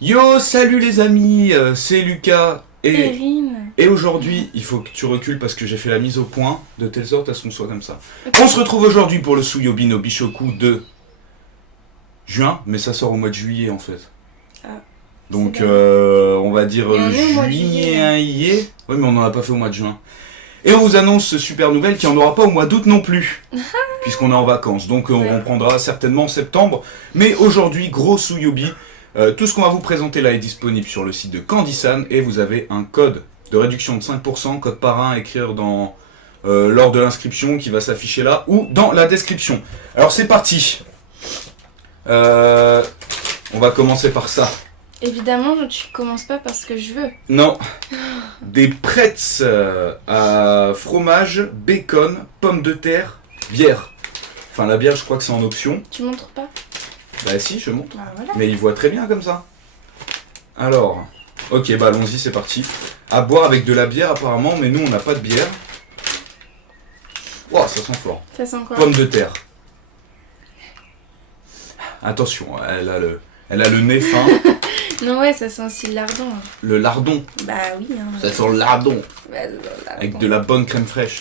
Yo, salut les amis, c'est Lucas Perrine. et aujourd'hui, il faut que tu recules parce que j'ai fait la mise au point de telle sorte à ce qu'on soit comme ça. Ok. On se retrouve aujourd'hui pour le Suyobi no Bishoku de juin, mais ça sort au mois de juillet en fait. Ah, Donc c'est bien. on va dire Et on est au mois de juillet. Oui, mais on n'en a pas fait au mois de juin. Et on vous annonce ce super nouvelle qu'il n'y en aura pas au mois d'août non plus, puisqu'on est en vacances. Donc on Ouais. reprendra certainement en septembre. Mais aujourd'hui, gros Suyobi. Tout ce qu'on va vous présenter là est disponible sur le site de Candysan et vous avez un code de réduction de 5%, code parrain à écrire lors de l'inscription qui va s'afficher là ou dans la description. Alors c'est parti. On va commencer par ça. Évidemment, tu commences pas parce que je veux. Non. Des pretz à fromage, bacon, pommes de terre, bière. Enfin la bière je crois que c'est en option. Tu montres pas? Bah si, je montre. Bah voilà. Mais il voit très bien comme ça. Alors, ok, bah allons-y, c'est parti. À boire avec de la bière apparemment, mais nous on n'a pas de bière. Wow, ça sent fort. Ça sent quoi? Pomme de terre. Attention, elle a le nez fin. Non, ouais, ça sent aussi le lardon. Le lardon. Bah oui. Hein. Ça sent le lardon. Bah, le lardon. Avec de la bonne crème fraîche.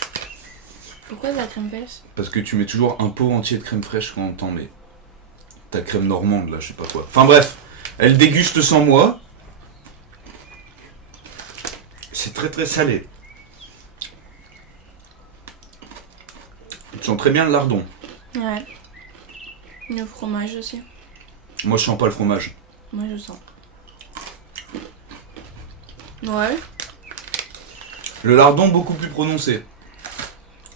Pourquoi de la crème fraîche? Parce que tu mets toujours un pot entier de crème fraîche quand t'en mets. Ta crème normande là, je sais pas quoi. Enfin bref, elle déguste sans moi. C'est très très salé. Tu sens très bien le lardon. Ouais. Le fromage aussi. Moi je sens pas le fromage. Moi, je sens. Ouais. Le lardon beaucoup plus prononcé.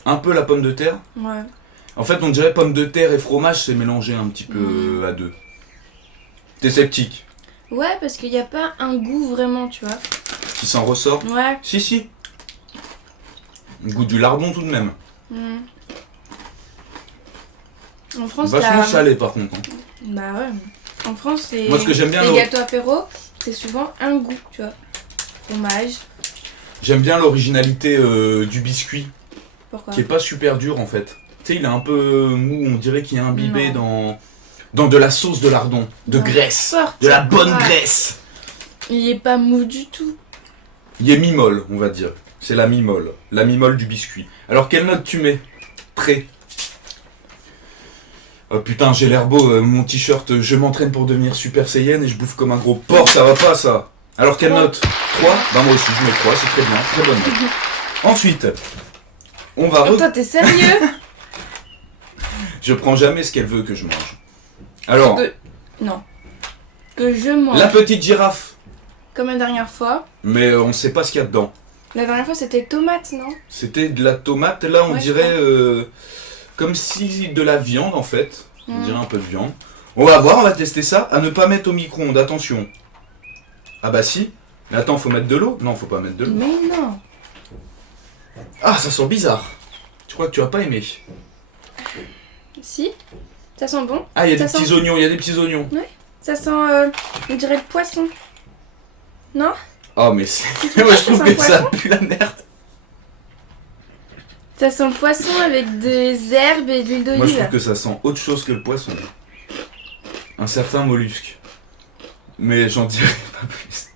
Un peu la pomme de terre. Ouais. En fait on dirait pomme de terre et fromage c'est mélangé un petit peu à deux. T'es sceptique. Ouais, parce qu'il n'y a pas un goût vraiment, tu vois. Qui s'en ressort. Ouais. Si. Le goût du lardon tout de même. Mm. En France, Vachement t'as... salé par contre. Hein. Bah ouais. En France, c'est... Moi, ce que j'aime bien, les le- gâteaux apéro, c'est souvent un goût, tu vois. Fromage. J'aime bien l'originalité du biscuit. Pourquoi? Qui est pas super dur en fait. Tu sais, il est un peu mou, on dirait qu'il est imbibé Non. dans de la sauce de lardon, de Non, graisse, n'importe de la bonne quoi. graisse. Il est pas mou du tout. Il est mi-molle, on va dire. C'est la mi-molle du biscuit. Alors quelle note tu mets? Très. Oh putain, j'ai l'air beau, mon t-shirt, je m'entraîne pour devenir Super Saiyan et je bouffe comme un gros porc, ça va pas ça. Alors quelle Trois. note? 3. Bah moi aussi je mets 3, c'est très bien, très bonne note. Ensuite, on va... Attends, t'es sérieux? Je prends jamais ce qu'elle veut que je mange. Alors, Non. Que je mange. la petite girafe. Comme la dernière fois. Mais on sait pas ce qu'il y a dedans. La dernière fois, c'était tomate, non? C'était de la tomate, là on Ouais, je dirait comme si de la viande en fait. On Mm. dirait un peu de viande. On va voir, on va tester ça. À ne pas mettre au micro-ondes, attention. Ah bah si. Mais attends, faut mettre de l'eau? Non, faut pas mettre de l'eau. Mais non. Ah, ça sent bizarre. Je crois que tu vas pas aimer. Si. Ça sent bon. Ah, il y a des Ça petits sent- oignons, il y a des petits oignons. Ça sent, on dirait le poisson. Non? Oh mais c'est... Moi je trouve Ça sent que ça poisson pue la merde. Ça sent le poisson avec des herbes et de l'huile Moi je d'olive. trouve que ça sent autre chose que le poisson. Un certain mollusque. Mais j'en dirai pas plus.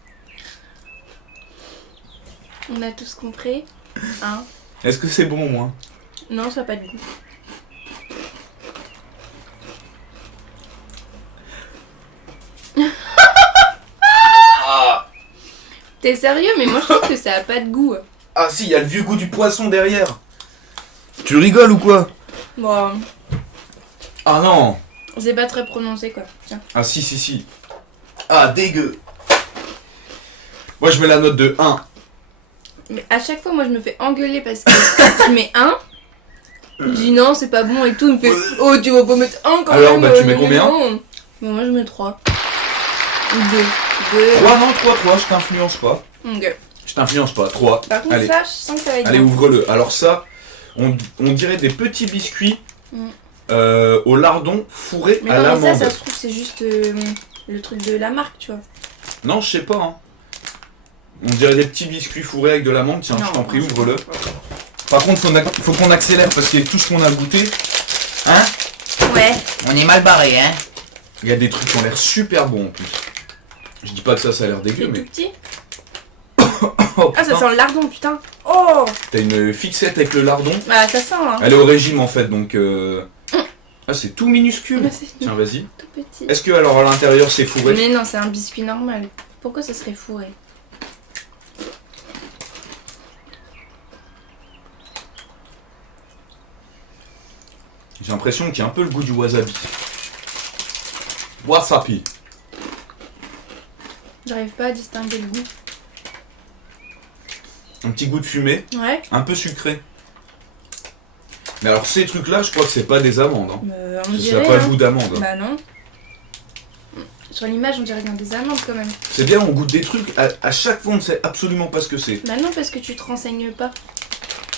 On a tous compris. Hein? Est-ce que c'est bon au moins? Non, ça n'a pas de goût. T'es sérieux? Mais moi je trouve que ça a pas de goût. Ah si, il y a le vieux goût du poisson derrière. Tu rigoles ou quoi? Bon, Ah non. c'est pas très prononcé quoi. Tiens. Ah si. Ah dégueu. Moi je mets la note de 1. Mais à chaque fois, moi je me fais engueuler parce que je mets un. Je dis non, c'est pas bon et tout. Il me fait oh, tu vas pas mettre un quand Alors, même. bah, tu mets combien? Non. Bon, moi je mets 3. 2. 2. 3 non, 3, je t'influence pas. Ok. Je t'influence pas, 3. Par contre, Allez. ça, je sens que ça va être Allez, bon. ouvre-le. Alors ça, on dirait des petits biscuits Mm. au lardon fourrés Mais à non, mais l'amande. ça se trouve, c'est juste le truc de la marque, tu vois. Non, je sais pas. Hein. On dirait des petits biscuits fourrés avec de l'amande. Tiens, Non, je t'en prie, non, ouvre-le. Par contre, faut qu'on accélère parce que tout ce qu'on a goûté, hein, Ouais. on est mal barré, hein. Il y a des trucs qui ont l'air super bons en plus. Je dis pas que ça a l'air dégueu, C'est mais... tout petit. Oh, Ah, ça putain. sent le lardon, putain. Oh. T'as une fixette avec le lardon. Bah, ça sent, hein. Elle est au régime en fait, donc... Ah, c'est tout minuscule. Bah, c'est Tiens, vas-y. tout petit. Est-ce que alors à l'intérieur c'est fourré? Mais non, c'est un biscuit normal. Pourquoi ça serait fourré? J'ai l'impression qu'il y a un peu le goût du wasabi. Wasabi. J'arrive pas à distinguer le goût. Un petit goût de fumée, Ouais. un peu sucré. Mais alors ces trucs là, je crois que c'est pas des amandes. Hein. On Ça n'a dirait. pas le hein. goût d'amande. Hein. Bah non. Sur l'image, on dirait bien des amandes quand même. C'est bien, on goûte des trucs, à chaque fois on ne sait absolument pas ce que c'est. Bah non, parce que tu te renseignes pas.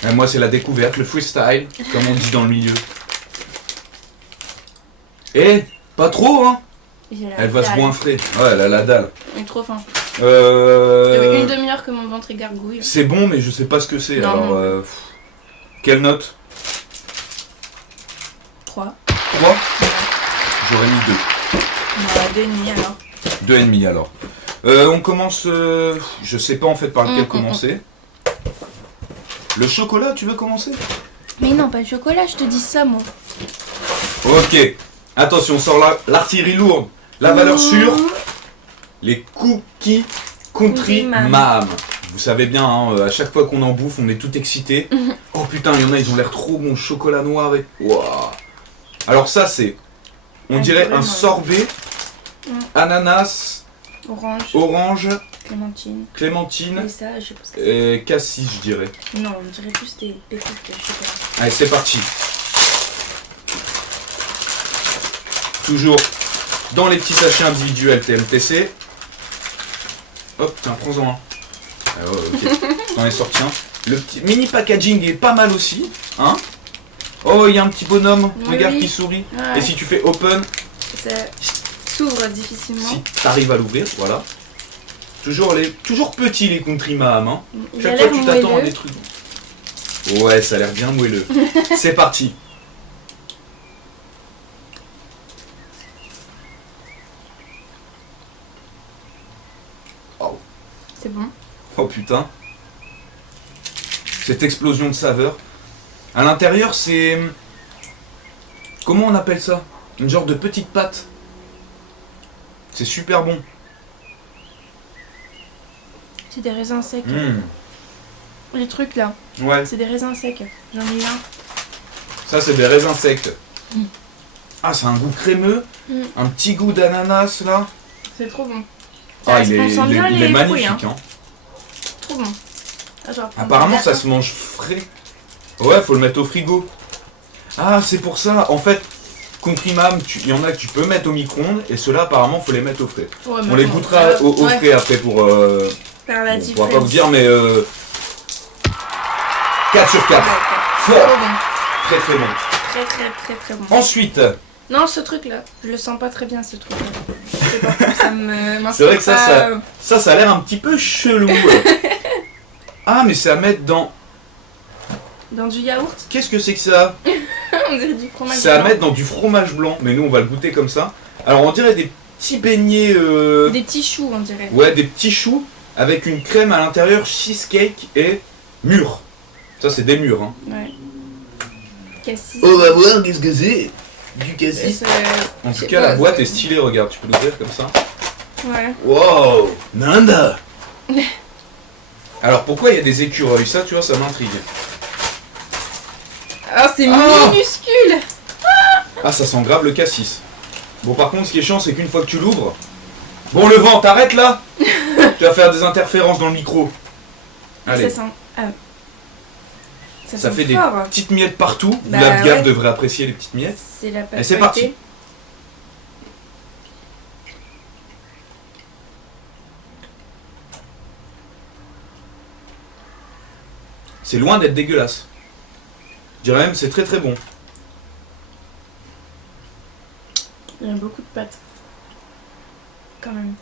Et moi c'est la découverte, le freestyle, comme on dit dans le milieu. Et pas trop hein. J'ai la Elle va se dalle. goinfrer. Ouais, elle a la dalle. On est trop fin. J'avais une Euh... demi-heure que mon ventre est gargouille. C'est bon mais je sais pas ce que c'est. Non, Alors non. quelle note? 3. 3. J'aurais mis 2. Bah, 2,5 alors. 2,5 alors. On commence. Je sais pas en fait par lequel commencer. Le chocolat, tu veux commencer? Mais non, pas le chocolat, je te dis ça, moi. Ok. Attention, on sort l'artillerie lourde. La valeur sûre. Les cookies country Country Mam. mam. Vous savez bien, hein, à chaque fois qu'on en bouffe, on est tout excité. Oh putain, il y en a, ils ont l'air trop bons. Chocolat noir et. Waouh. Alors ça, c'est. On Ah, dirait un vraiment. sorbet. Ananas, Orange, orange, clémentine. clémentine Et ça, je sais pas ce que c'est. et cassis, je dirais. Non, on dirait plus des pépites de chocolat. Allez, c'est parti. Toujours dans les petits sachets individuels TMTC. Hop, tiens, prends-en un. Ah ouais, ok. J'en ai sorti un. Le petit mini packaging est pas mal aussi. Hein? Oh, il y a un petit bonhomme, Oui, regarde, oui. qui sourit. Ouais. Et si tu fais open, Ça s'ouvre difficilement. si t'arrives à l'ouvrir, voilà. Toujours petits les country mam, hein. Il a Chaque fois l'air tu t'attends à moelleux. des trucs. Ouais, ça a l'air bien moelleux. C'est parti. Oh, C'est bon. oh putain. Cette explosion de saveur. À l'intérieur, c'est... Comment on appelle ça? Une genre de petite pâte. C'est super bon. C'est des raisins secs. Mmh. Les trucs là, Ouais, c'est des raisins secs. J'en ai eu un. ça c'est des raisins secs. Mm. Ah, c'est un goût crémeux. Mm. Un petit goût d'ananas là. C'est trop bon. Ah, Ça, il est, on sent il est- bien il les est fruits, magnifique. hein. Hein. Trop bon. Ah, je vais reprendre Apparemment, un ça verre. se mange frais. Ouais, faut le mettre au frigo. Ah, c'est pour ça. En fait, Country Mam, il y en a que tu peux mettre au micro-ondes et ceux-là, apparemment, faut les mettre au frais. Ouais, On mais les bon, goûtera au ouais, frais après pour. Faire la On différence. pourra pas vous dire, mais 4 sur 4. Ouais, Fort. trop bon. Très très bon. Très très très très bon. Ensuite, Non, ce truc là, je le sens pas très bien ce truc là. Je sais pas, ça me. C'est vrai que ça, m'inspire pas, ça a l'air un petit peu chelou. Ah, mais c'est à mettre dans. Dans du yaourt. Qu'est-ce que c'est que ça? On dirait du fromage. C'est à blanc. mettre dans du fromage blanc, mais nous on va le goûter comme ça. Alors on dirait des petits beignets, Des petits choux, on dirait. ouais, des petits choux avec une crème à l'intérieur, cheesecake et mûr. Ça c'est des mûrs. Hein. Ouais. Cassis. On va voir qu'est-ce que c'est du Et cassis. c'est- En je tout sais cas pas, la boîte c'est- est stylée, regarde, tu peux l'ouvrir comme ça. Ouais. Wow, Nanda. Alors pourquoi il y a des écureuils? Ça tu vois, ça m'intrigue. Ah, c'est Ah. minuscule. Ah, ça sent grave le cassis. Bon, par contre, ce qui est chiant, c'est qu'une fois que tu l'ouvres. Bon, le vent, t'arrêtes là. Tu vas faire des interférences dans le micro. Allez, Ça sent. Ah. ça sent fait des fort. petites miettes partout. Bah, La gaffe ouais. devrait apprécier les petites miettes. C'est la pâte Et c'est feuilletée. parti. C'est loin d'être dégueulasse. Je dirais même c'est très très bon. Il y a beaucoup de pâtes. Quand même.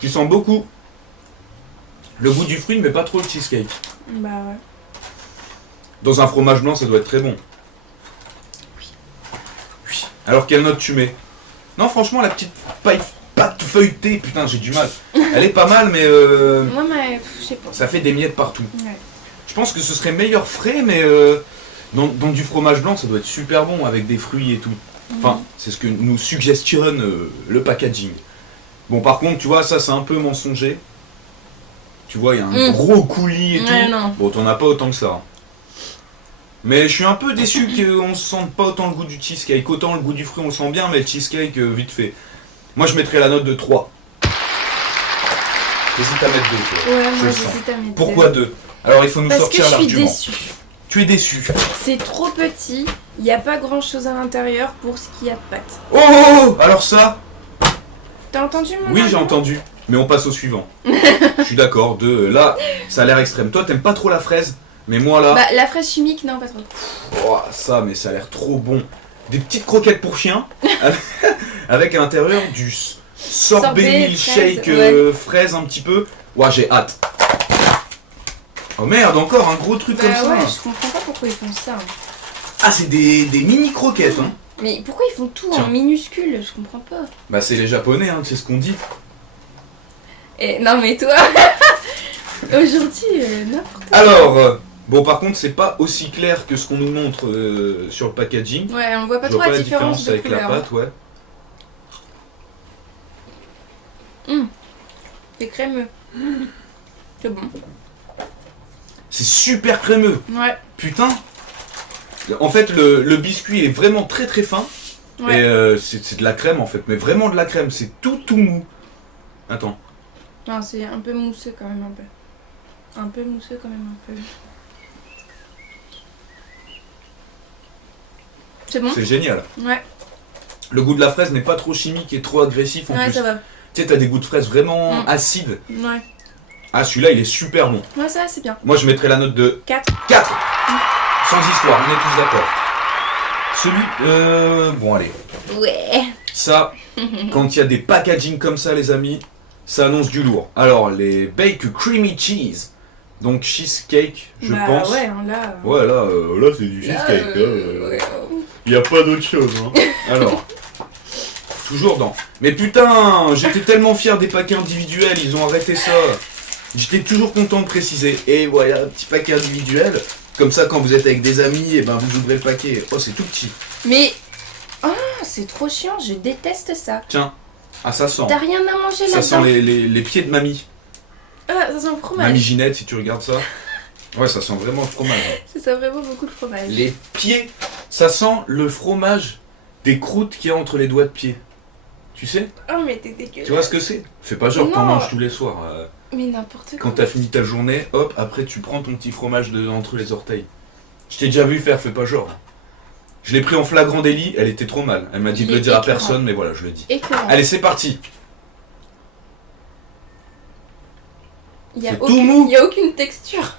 Tu sens beaucoup le goût du fruit, mais pas trop le cheesecake. Bah ouais. Dans un fromage blanc, ça doit être très bon. Oui. Alors, quelle note tu mets? Non, franchement, la petite pâte feuilletée, putain, j'ai du mal. Elle est pas mal, mais Moi, mais je sais pas. ça fait des miettes partout. Ouais. Je pense que ce serait meilleur frais, mais dans du fromage blanc, ça doit être super bon avec des fruits et tout. Enfin, c'est ce que nous suggestionne le packaging. Bon, par contre, tu vois, ça c'est un peu mensonger. Tu vois, il y a un gros coulis et Ouais, tout. non. Bon, t'en as pas autant que ça. Mais je suis un peu déçu qu'on sente pas autant le goût du cheesecake. Autant le goût du fruit, on le sent bien, mais le cheesecake, vite fait. Moi, je mettrais la note de 3. J'hésite à mettre 2, toi. Ouais, Je moi le sens. j'hésite à mettre Pourquoi 2? Alors, il faut nous Parce que sortir je suis l'argument. déçue. Tu es déçu. C'est trop petit, il n'y a pas grand chose à l'intérieur pour ce qu'il y a de pâte. Oh, oh, oh, alors ça, T'as entendu mon oui, j'ai argument entendu. Mais on passe au suivant. Je suis d'accord. Là, ça a l'air extrême. Toi, t'aimes pas trop la fraise, mais moi là, Bah, la fraise chimique, non, pas trop. oh, ça, mais ça a l'air trop bon. Des petites croquettes pour chien, avec à l'intérieur du sorbet Sorbet, milkshake fraise, fraise un petit peu. Ouah, j'ai hâte. Oh merde, encore un gros truc comme Bah ça. ouais, je comprends pas pourquoi ils font ça. Ah, c'est des mini croquettes, hein. Mais pourquoi ils font tout Tiens. en minuscule? Je comprends pas. Bah, c'est les japonais, hein, c'est ce qu'on dit. Et non, mais toi, aujourd'hui, n'importe quoi. Alors, bon, par contre, c'est pas aussi clair que ce qu'on nous montre sur le packaging. Ouais, on voit pas Je trop vois pas la la différence différence de avec la couleur. pâte, ouais. C'est crémeux. C'est bon. C'est super crémeux. Ouais. Putain. En fait, le biscuit est vraiment très très fin. Ouais. Et c'est de la crème en fait, mais vraiment de la crème. C'est tout mou. Attends. Non, c'est un peu mousseux quand même, un peu. Un peu mousseux quand même, un peu. C'est bon? C'est génial. Ouais. Le goût de la fraise n'est pas trop chimique et trop agressif en Ouais, plus. ça va. Tu sais, t'as des goûts de fraise vraiment acides. Ouais. Ah, celui-là, il est super bon. Ouais, ça, c'est bien. Moi, je mettrais la note de 4. 4. Sans histoire, on est tous d'accord. Celui... bon, allez. Ouais. Ça, quand il y a des packaging comme ça, les amis, ça annonce du lourd. Alors, les Baked Creamy Cheese. Donc, cheesecake, je bah, pense. ouais, hein, là. Ouais, là c'est du cheesecake. Ouais. Il n'y a pas d'autre chose. Hein. Alors, toujours dans. Mais putain, j'étais tellement fier des paquets individuels, ils ont arrêté ça. J'étais toujours content de préciser. Et voilà, un petit paquet individuel. Comme ça, quand vous êtes avec des amis, et ben vous ouvrez le paquet. Oh, c'est tout petit. Mais. Oh, c'est trop chiant, je déteste ça. Tiens. Ah, ça sent. T'as rien à manger Ça là-dedans. sent les pieds de mamie. Ah, ça sent le fromage. Mamie Ginette, si tu regardes ça. Ouais, ça sent vraiment le fromage. Ça sent vraiment beaucoup de fromage. Les pieds, ça sent le fromage des croûtes qu'il y a entre les doigts de pied. Tu sais? Oh, mais t'es dégueulasse. Tu vois ce que c'est? Fais pas genre, t'en Non. manges tous les soirs. Mais n'importe quoi. Quand t'as fini ta journée, hop, après tu prends ton petit fromage entre les orteils. Je t'ai déjà vu faire, fais pas genre. Je l'ai pris en flagrant délit, elle était trop mal. Elle m'a dit Il de le est dire à écœurant. personne, mais voilà, je le dis. Écœurant. Allez, c'est parti. Il y a c'est tout aucune... mou. Il y a aucune texture.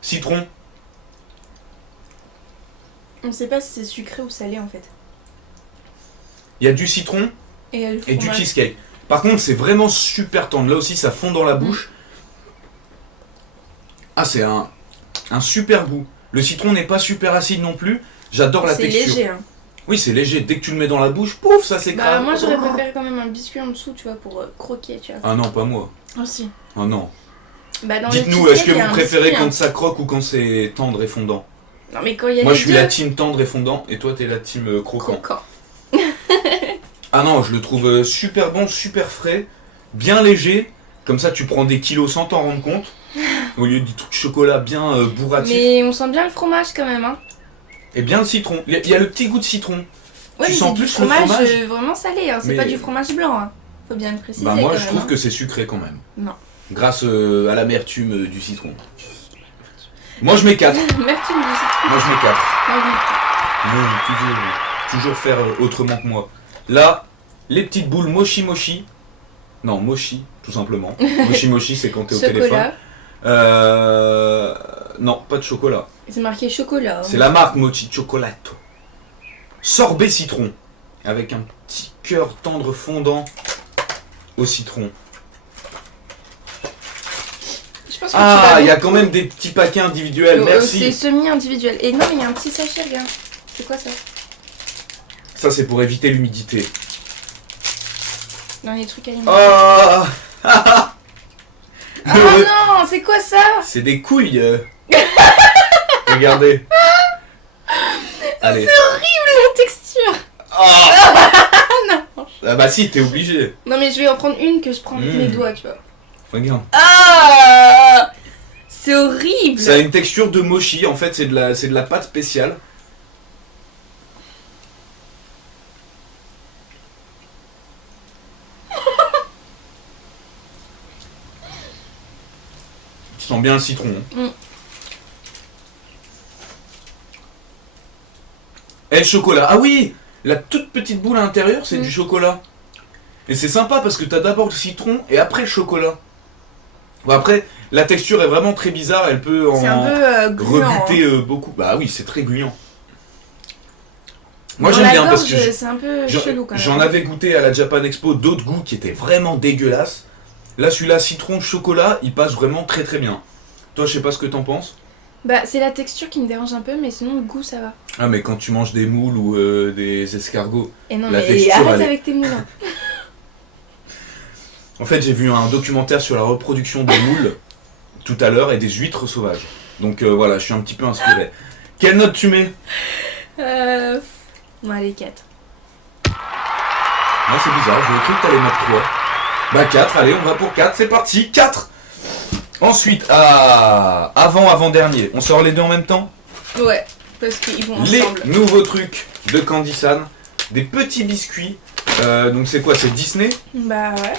Citron. On sait pas si c'est sucré ou salé en fait. Il y a du citron Et, le et du fromage. cheesecake. Par contre, c'est vraiment super tendre. Là aussi, ça fond dans la bouche. Ah, c'est un super goût. Le citron n'est pas super acide non plus. J'adore la C'est texture. léger, hein. Oui, c'est léger. Dès que tu le mets dans la bouche, pouf, ça Bah, s'écrase. moi j'aurais préféré quand même un biscuit en dessous, tu vois, pour croquer, tu vois. Ah non, pas moi. Oh si. Ah non. Bah, dans le Dites-nous, cheesecake, est-ce que il y a vous un préférez biscuit, quand hein. ça croque ou quand c'est tendre et fondant? Non, mais quand il y a Moi, les je suis deux, la team tendre et fondant, et toi, t'es la team croquant. croquant. Ah non, je le trouve super bon, super frais, bien léger. Comme ça, tu prends des kilos sans t'en rendre compte. Au lieu du truc chocolat bien bourratif. Mais on sent bien le fromage quand même, hein. Et bien le citron. Il y a le petit goût de citron. Ouais, Tu mais sens c'est du plus le fromage, fromage vraiment salé, hein. C'est Mais- pas du fromage blanc, hein. Faut bien le préciser. Bah moi, quand je même, trouve hein. que c'est sucré quand même. Non. Grâce à l'amertume du citron. Moi, je mets 4. Mertine du citron. Moi, je mets 4. Moi, je mets Oui, toujours faire autrement que moi. Là, les petites boules mochi mochi. Non, mochi, tout simplement. Mochi mochi, c'est quand t'es au téléphone. chocolat. Non, pas de chocolat. C'est marqué chocolat. hein. C'est la marque Mochi Chocolato. Sorbet citron. Avec un petit cœur tendre fondant au citron. Je pense que Ah, tu il y vas a quand même des petits paquets individuels, C'est merci. semi-individuel. Et non, il y a un petit sachet, regarde. C'est quoi ça? Ça, c'est pour éviter l'humidité. Dans les trucs alimentaires. Oh Oh non, c'est quoi ça? C'est des couilles. Regardez. Allez. C'est horrible la texture. Oh Non. Ah bah si, t'es obligé. Non mais je vais en prendre une que je prends avec Mmh. mes doigts, tu vois. Regarde. Ah, c'est horrible. Ça a une texture de mochi, en fait, c'est de la pâte spéciale. Tu sens bien le citron. Hein. Mm. Et le chocolat. Ah oui, la toute petite boule à l'intérieur, c'est Mm. du chocolat. Et c'est sympa parce que t'as d'abord le citron et après le chocolat. Bon, après, la texture est vraiment très bizarre, elle peut en C'est un peu gluant. rebuter beaucoup. Bah oui, c'est très gluant. Moi Dans j'aime la bien parce gorge, que c'est un peu chelou quand même. j'en avais goûté à la Japan Expo d'autres goûts qui étaient vraiment dégueulasses. Là celui-là, citron, chocolat, il passe vraiment très très bien. Toi je sais pas ce que t'en penses. Bah c'est la texture qui me dérange un peu, mais sinon le goût ça va. Ah mais quand tu manges des moules ou des escargots. Et non La mais texture, arrête elle est- avec tes moulins. En fait j'ai vu un documentaire sur la reproduction des moules tout à l'heure et des huîtres sauvages. Donc voilà, je suis un petit peu inspiré. Quelle note tu mets? Bon allez 4. Ah, c'est bizarre, je cru que t'allais mettre 3. Bah 4, allez, on va pour 4, c'est parti, 4. Ensuite, avant-dernier, on sort les deux en même temps. Ouais, parce qu'ils vont Les ensemble. nouveaux trucs de Candy-san, des petits biscuits. Donc c'est quoi, c'est Disney. Bah ouais.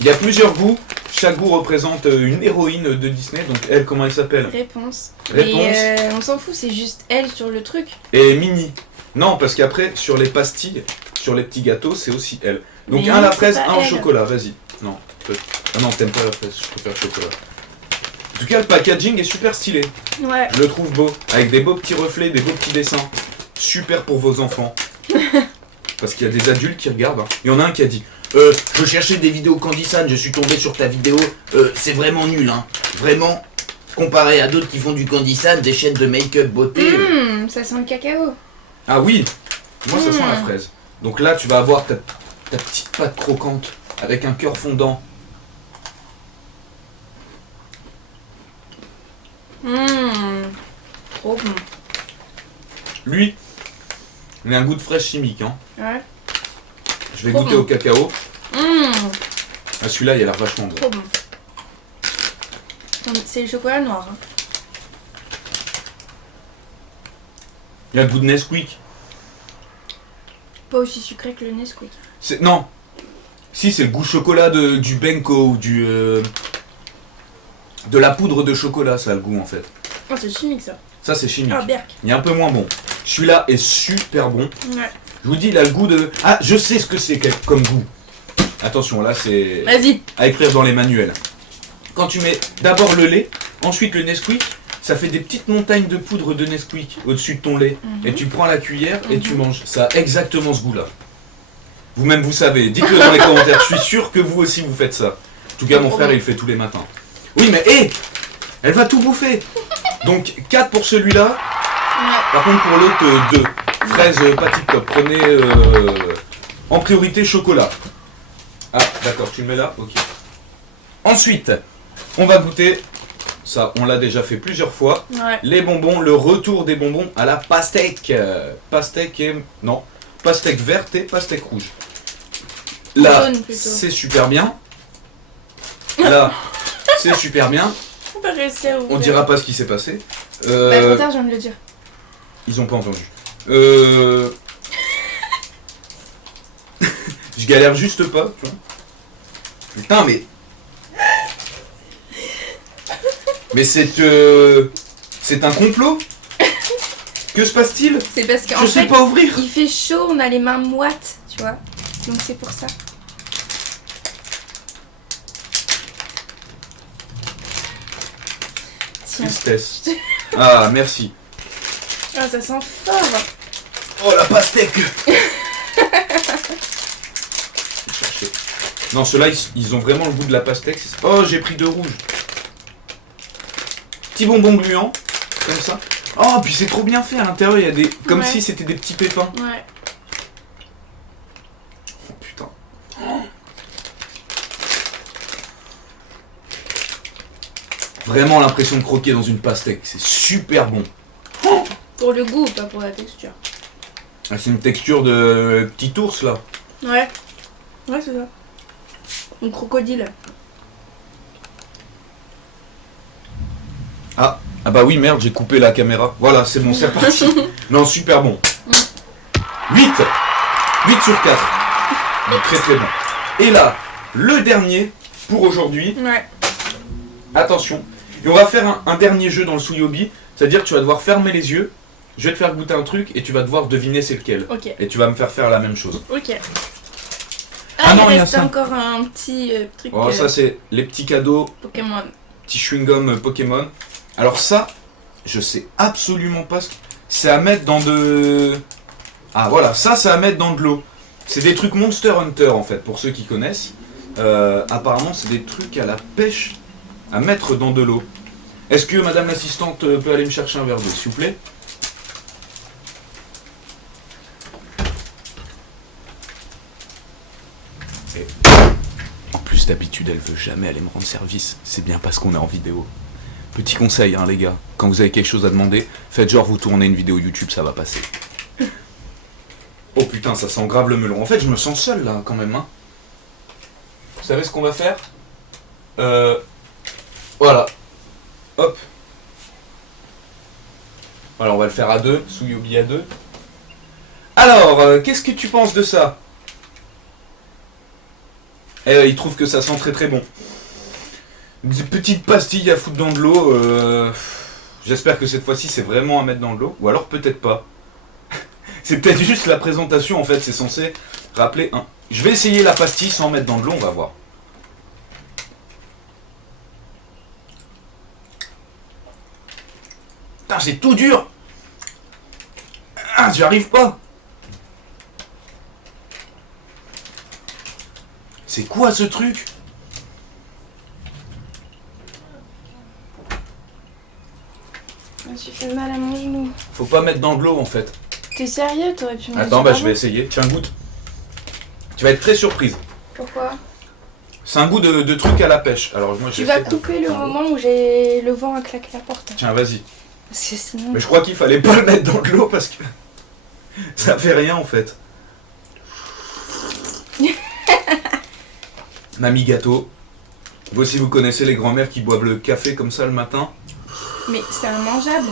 Il y a plusieurs goûts, chaque goût représente une héroïne de Disney. Donc elle, comment elle s'appelle? Réponse. Réponse. Mais on s'en fout, c'est juste elle sur le truc. Et Minnie. Non, parce qu'après, sur les pastilles, sur les petits gâteaux, c'est aussi elle. Donc Mais un à la non, fraise, c'est pas un au elle. chocolat, vas-y. Non, ah non, t'aimes pas la fraise, je préfère le chocolat. En tout cas, le packaging est super stylé. Ouais. Je le trouve beau, avec des beaux petits reflets, des beaux petits dessins. Super pour vos enfants. Parce qu'il y a des adultes qui regardent. Hein. Il y en a un qui a dit je cherchais des vidéos Candy-san, je suis tombé sur ta vidéo. C'est vraiment nul, hein. Vraiment, comparé à d'autres qui font du Candy-san, des chaînes de make-up beauté. Ça sent le cacao. Ah oui, moi ça sent la fraise. Donc là, tu vas avoir ta petite pâte croquante avec un cœur fondant. Trop bon. Lui, il a un goût de fraise chimique. Hein. Ouais. Je vais Trop goûter bon. au cacao. Ah, celui-là, il a l'air vachement bon. Trop bon. C'est le chocolat noir. Hein. Il y a le goût de Nesquik. Pas aussi sucré que le Nesquik. Non. Si, c'est le goût chocolat du Benko ou de la poudre de chocolat, ça a le goût en fait. Oh, c'est chimique ça. Ça, c'est chimique. Ah, berk. Il est un peu moins bon. Celui-là est super bon. Ouais. Je vous dis, il a le goût de... Ah, je sais ce que c'est comme goût. Attention, là, c'est Vas-y. à écrire dans les manuels. Quand tu mets d'abord le lait, ensuite le Nesquik, ça fait des petites montagnes de poudre de Nesquik au-dessus de ton lait. Et tu prends la cuillère et tu manges. Ça a exactement ce goût-là. Vous-même, vous savez. Dites-le dans les commentaires. Je suis sûr que vous aussi, vous faites ça. En tout cas, mon frère, il le fait tous les matins. Oui, mais hé, elle va tout bouffer. Donc, 4 pour celui-là. Ouais. Par contre, pour l'autre, 2. Fraise pas tip top. Prenez en priorité chocolat. Ah, d'accord, tu le mets là. Ok. Ensuite, on va goûter. Ça, on l'a déjà fait plusieurs fois. Ouais. Les bonbons, le retour des bonbons à la pastèque. Pastèque et... Non. Pastèque verte et pastèque rouge. Là, Jaune, plutôt. c'est super bien. Là, c'est super bien. On peut réussir à ouvrir. On dira pas ce qui s'est passé. Bah, trop tard, je viens de le dire. Ils ont pas entendu. Je galère juste pas, tu vois. Putain, mais... Mais c'est un complot. Que se passe-t-il? C'est parce qu'en Je sais fait, pas ouvrir. il fait chaud, on a les mains moites, tu vois. Donc c'est pour ça. Tiens. Tristesse. Ah, merci. Ah, ça sent fort. Oh, la pastèque. Chercher. Non, ceux-là, ils ont vraiment le goût de la pastèque. Oh, j'ai pris 2 rouges. Petit bonbon gluant, comme ça. Oh, puis c'est trop bien fait à l'intérieur. Il y a des, comme Ouais. si c'était des petits pépins. Ouais. Vraiment l'impression de croquer dans une pastèque. C'est super bon. Pour le goût, pas pour la texture. Ah, c'est une texture de petit ours là. Ouais. Ouais, c'est ça. Un crocodile. Ah bah oui, merde, j'ai coupé la caméra. Voilà, c'est bon, c'est reparti. Non, super bon. 8 sur 4. Donc, très très bon. Et là, le dernier pour aujourd'hui. Ouais. Attention. Et on va faire un dernier jeu dans le Souyobi. C'est-à-dire que tu vas devoir fermer les yeux. Je vais te faire goûter un truc et tu vas devoir deviner c'est lequel. Ok. Et tu vas me faire la même chose. Ok. Ah non, il y il a reste ça. encore un petit truc Oh, ça c'est les petits cadeaux, Pokémon. petits chewing-gum Pokémon. Alors ça, je sais absolument pas ce que... C'est à mettre dans de... Ah voilà, ça c'est à mettre dans de l'eau. C'est des trucs Monster Hunter en fait, pour ceux qui connaissent. Apparemment c'est des trucs à la pêche à mettre dans de l'eau. Est-ce que madame l'assistante peut aller me chercher un verre d'eau s'il vous plaît? Et... En plus d'habitude elle veut jamais aller me rendre service. C'est bien parce qu'on est en vidéo. Petit conseil hein les gars, quand vous avez quelque chose à demander, faites genre vous tournez une vidéo YouTube, ça va passer. Oh putain, ça sent grave le melon. En fait, je me sens seul là quand même. Hein. Vous savez ce qu'on va faire? Voilà. Hop. Voilà, on va le faire à deux. Souyobi à deux. Alors, qu'est-ce que tu penses de ça? Il trouve que ça sent très très bon. Des petites pastilles à foutre dans de l'eau. J'espère que cette fois-ci c'est vraiment à mettre dans de l'eau. Ou alors peut-être pas. C'est peut-être juste la présentation en fait, c'est censé rappeler un. Je vais essayer la pastille sans mettre dans de l'eau, on va voir. Putain, c'est tout dur. Ah, j'y arrive pas. C'est quoi ce truc? Je me suis fait mal à mon genou. Faut pas mettre dans de l'eau en fait. T'es sérieux? T'aurais pu me Attends, dire bah je avant. vais essayer. Tiens, goûte. Tu vas être très surprise. Pourquoi? C'est un goût de truc à la pêche. Alors moi, Tu vas couper le moment où j'ai le vent à claquer la porte. Tiens, vas-y. Parce que sinon... Mais je crois qu'il fallait pas le mettre dans de l'eau parce que ça fait rien en fait. Mamie gâteau. Vous aussi vous connaissez les grands-mères qui boivent le café comme ça le matin. Mais c'est immangeable.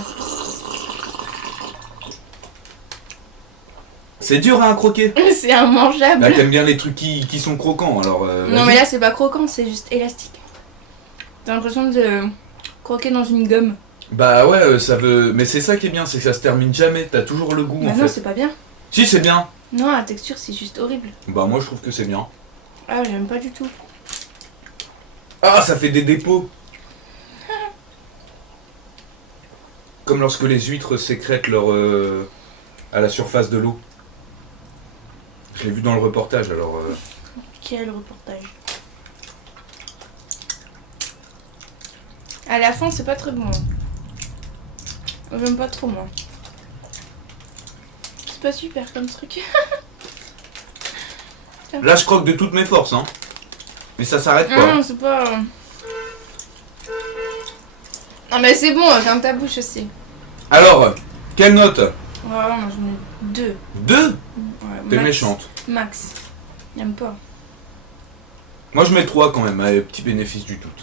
C'est dur à croquer. C'est immangeable. Là t'aimes bien les trucs qui sont croquants alors. Non vas-y. mais là c'est pas croquant, c'est juste élastique. T'as l'impression de croquer dans une gomme. Bah ouais, ça veut. Mais c'est ça qui est bien, c'est que ça se termine jamais. T'as toujours le goût Bah en non, fait. c'est pas bien. Si c'est bien. Non, la texture c'est juste horrible. Bah moi je trouve que c'est bien. Ah, j'aime pas du tout. Ah, ça fait des dépôts. Comme lorsque les huîtres sécrètent leur à la surface de l'eau. Je l'ai vu dans le reportage alors. Quel reportage. À la fin, c'est pas très bon. J'aime pas trop moi. C'est pas super comme truc. Là je croque de toutes mes forces hein. Mais ça s'arrête pas. Non, c'est pas. Non mais c'est bon, ferme ta bouche aussi. Alors, quelle note? Ouais, moi j'en ai 2. 2? Ouais, T'es max. méchante. Max. J'aime pas. Moi je mets 3 quand même, avec petit bénéfice du doute.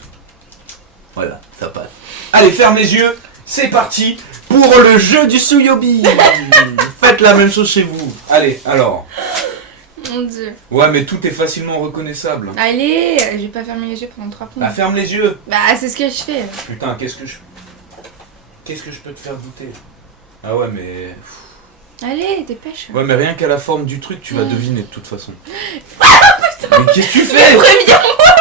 Voilà, ça passe. Allez, ferme les yeux, c'est parti pour le jeu du Souyobi. Faites la même chose chez vous. Allez, alors. Mon dieu. Ouais, mais tout est facilement reconnaissable. Allez, je vais pas fermer les yeux pendant 3 Bah plombs. ferme les yeux. Bah, c'est ce que je fais. Putain, qu'est-ce que je peux te faire goûter? Ah ouais, mais... Allez, dépêche. Ouais, mais rien qu'à la forme du truc, tu vas deviner de toute façon. Mais qu'est-ce que tu fais? Préviens-moi.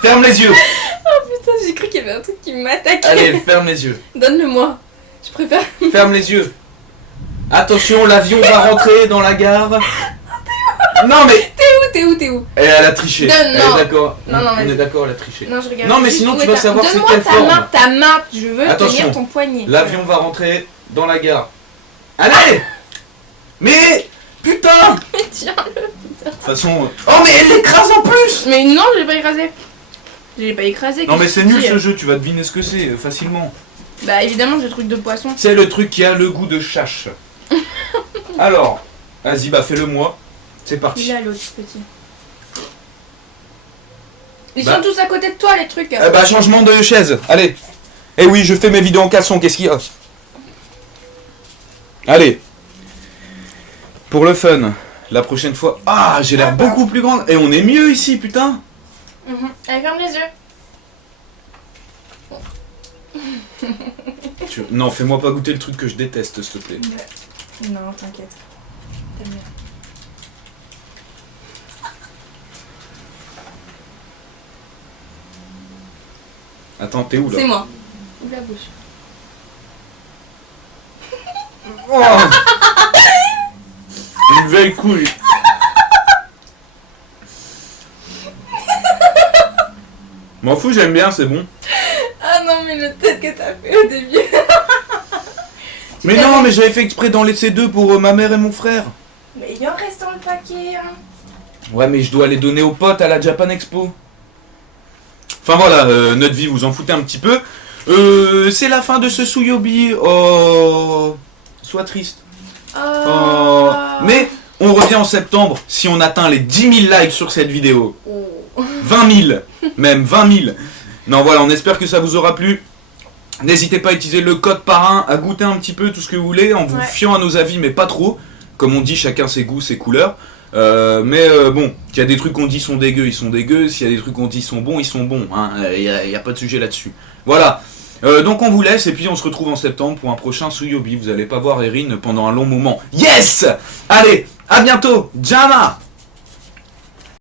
Ferme les yeux. Putain, j'ai cru qu'il y avait un truc qui m'attaquait. Allez, ferme les yeux. Donne-le-moi. Je préfère. Ferme les yeux. Attention, l'avion va rentrer dans la gare. Non mais... T'es où? Elle a triché. Donne, Elle non. est d'accord. Non, On vas-y. est d'accord, elle a triché. Non, je regarde. Non, mais juste sinon, où tu est vas ta- savoir c'est Donne-moi quelle forme. ta main. Je veux Attention. tenir ton poignet. L'avion va rentrer dans la gare. Allez. Mais... Putain. Mais tiens-le. De toute façon... Oh mais elle l'écrase en plus. Mais non, je l'ai pas écrasé. Je l'ai pas écrasé. Non mais qu'est-ce c'est que tu nul dis ce jeu, tu vas deviner ce que c'est facilement. Bah évidemment, c'est le truc de poisson. C'est le truc qui a le goût de chache. Alors, vas-y, bah fais-le moi. C'est parti. Il a l'autre petit. Ils Bah. sont tous à côté de toi, les trucs. Bah changement de chaise, allez. Eh oui, je fais mes vidéos en caleçon, qu'est-ce qu'il y a? Allez. Pour le fun, la prochaine fois... Ah, j'ai l'air beaucoup plus grande. Et on est mieux ici, putain. Allez, ferme les yeux. Non, fais-moi pas goûter le truc que je déteste, s'il te plaît. Non, t'inquiète. T'aimes bien. Attends, t'es où là? C'est moi. Ouvre la bouche. Oh une belle couille. M'en fous, j'aime bien, c'est bon. Ah non, mais le tête que t'as fait au début. Mais non, mais j'avais fait exprès d'en laisser deux pour ma mère et mon frère. Mais il en reste dans le paquet. Hein. Ouais, mais je dois les donner aux potes à la Japan Expo. Enfin voilà, notre vie, vous en foutez un petit peu. C'est la fin de ce Tsuyobi. Oh, sois triste. Oh. Mais on revient en septembre si on atteint les 10 000 likes sur cette vidéo. Oh. 20 000, même 20 000. Non voilà, on espère que ça vous aura plu. N'hésitez pas à utiliser le code parrain, à goûter un petit peu tout ce que vous voulez, en vous fiant à nos avis, mais pas trop. Comme on dit, chacun ses goûts, ses couleurs. Bon, s'il y a des trucs qu'on dit sont dégueux, ils sont dégueux. S'il y a des trucs qu'on dit sont bons, ils sont bons. Il n'y a pas de sujet là-dessus. Voilà. Donc on vous laisse et puis on se retrouve en septembre pour un prochain Tsuyobi. Vous allez pas voir Erin pendant un long moment. Yes! Allez, à bientôt. Jama!